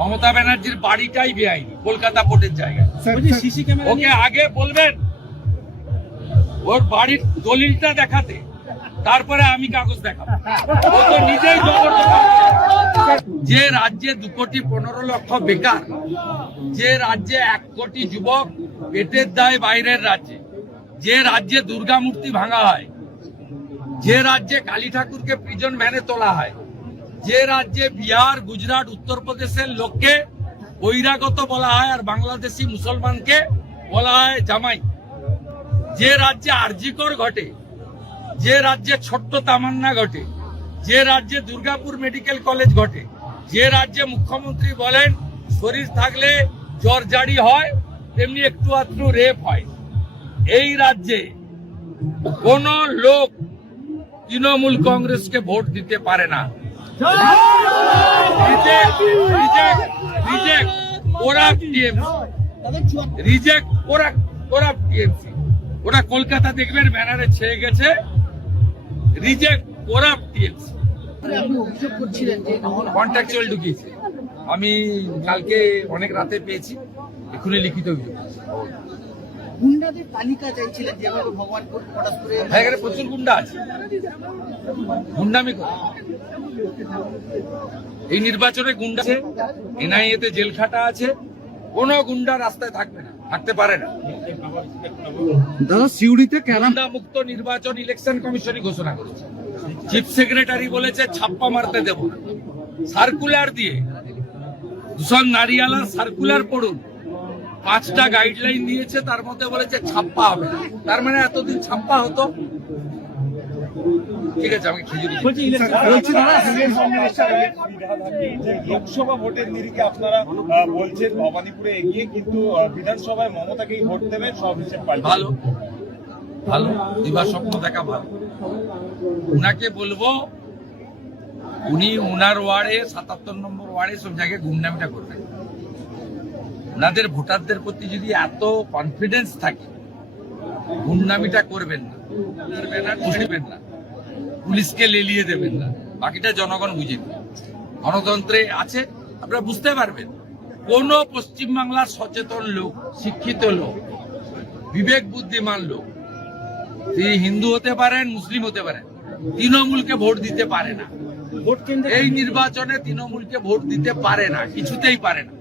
মমতা ব্যানার্জির বাড়িটাই বেআইনি, কলকাতা পোর্টের জায়গায়। ওকে আগে বলবেন ওর বাড়ির দলিলটা দেখাতে, তারপরে আমি কাগজ দেখাবো। ও তো নিজেই যে রাজ্যে 2,15,00,000 বেকার, যে রাজ্যে 1 কোটি যুবক পেটের দায় বাইরের রাজ্যে, যে রাজ্যে দুর্গা মূর্তি ভাঙা হয়, যে রাজ্যে কালী ঠাকুরকে প্রিজন ভ্যানে তোলা হয়, যে রাজ্যে বিহার, গুজরাট, উত্তরপ্রদেশের লোককে বহিরাগত বলা হয় আর বাংলাদেশি মুসলমানকে বলা হয় জামাই, যে রাজ্যে আরজিকর ঘটে, যে রাজ্যে ছোট্ট তামান্না ঘটে, যে রাজ্যে দুর্গাপুর মেডিকেল কলেজ ঘটে, যে রাজ্যে মুখ্যমন্ত্রী বলেন শরীর থাকলে জ্বর জারি হয়, তেমনি একটু আধটু রেপ হয়, এই রাজ্যে কোন লোক তৃণমূল কংগ্রেসকে ভোট দিতে পারে না। ওরা কলকাতা দেখবেন ব্যানারে ছেয়ে গেছে, রিজেক্ট করাপ্ট টিএমসি। কন্ট্রাকচুয়াল ঢুকিয়েছে, আমি কালকে অনেক রাতে পেয়েছি, এখনই লিখিত গুন্ডাদের তালিকা চাইছিলেন যেভাবে ভগবানপুর পটাশপুরে এখানে প্রচুর গুন্ডা আছে, গুন্ডামি করে। এই নির্বাচনে গুন্ডা আছে, এনআইএতে জেল খাটা আছে, কোন গুন্ডা রাস্তায় থাকবে না, থাকতে পারে না। দাদা সিউড়িতে গুন্ডা মুক্ত নির্বাচন ইলেকশন কমিশনই ঘোষণা করেছে। চিফ সেক্রেটারি বলেছে ছাপ্পা মারতে দেব না। সার্কুলার দিয়ে দূষণ নারিয়ালার সার্কুলার পড়ুন, 5টা গাইডলাইন দিয়েছে, তার মধ্যে বলেছে ছাপ্পা হবে না। তার মানে এতদিন ছাপ্পা হতো। ঠিক আছে, আমি খেজুরি লোকসভা ভোটের নিরিখে আপনারা বলছেন ভবানীপুরে এগিয়ে, কিন্তু বিধানসভায় মমতাকেই ভোট দেবে, সব হিসেব ভালো ভালো দিবার স্বপ্ন দেখা ভালো। উনাকে বলবো উনি উনার ওয়ার্ডে 77 নম্বর ওয়ার্ডে সব জায়গায় গুন্ডামিটা করবেন। ওনাদের ভোটারদের প্রতি যদি এত কনফিডেন্স থাকে, গুন্ডামিটা করবেন না, বুঝবেন না, পুলিশকে লেলিয়ে দেবেন না, বাকিটা জনগণ বুঝে নেবে। গণতন্ত্রে আছে, আপনারা বুঝতে পারবেন। কোন পশ্চিমবাংলার সচেতন লোক, শিক্ষিত লোক, বিবেক বুদ্ধিমান লোক, তিনি হিন্দু হতে পারেন, মুসলিম হতে পারেন, তৃণমূলকে ভোট দিতে পারে না। এই নির্বাচনে তৃণমূলকে ভোট দিতে পারে না, কিছুতেই পারে না।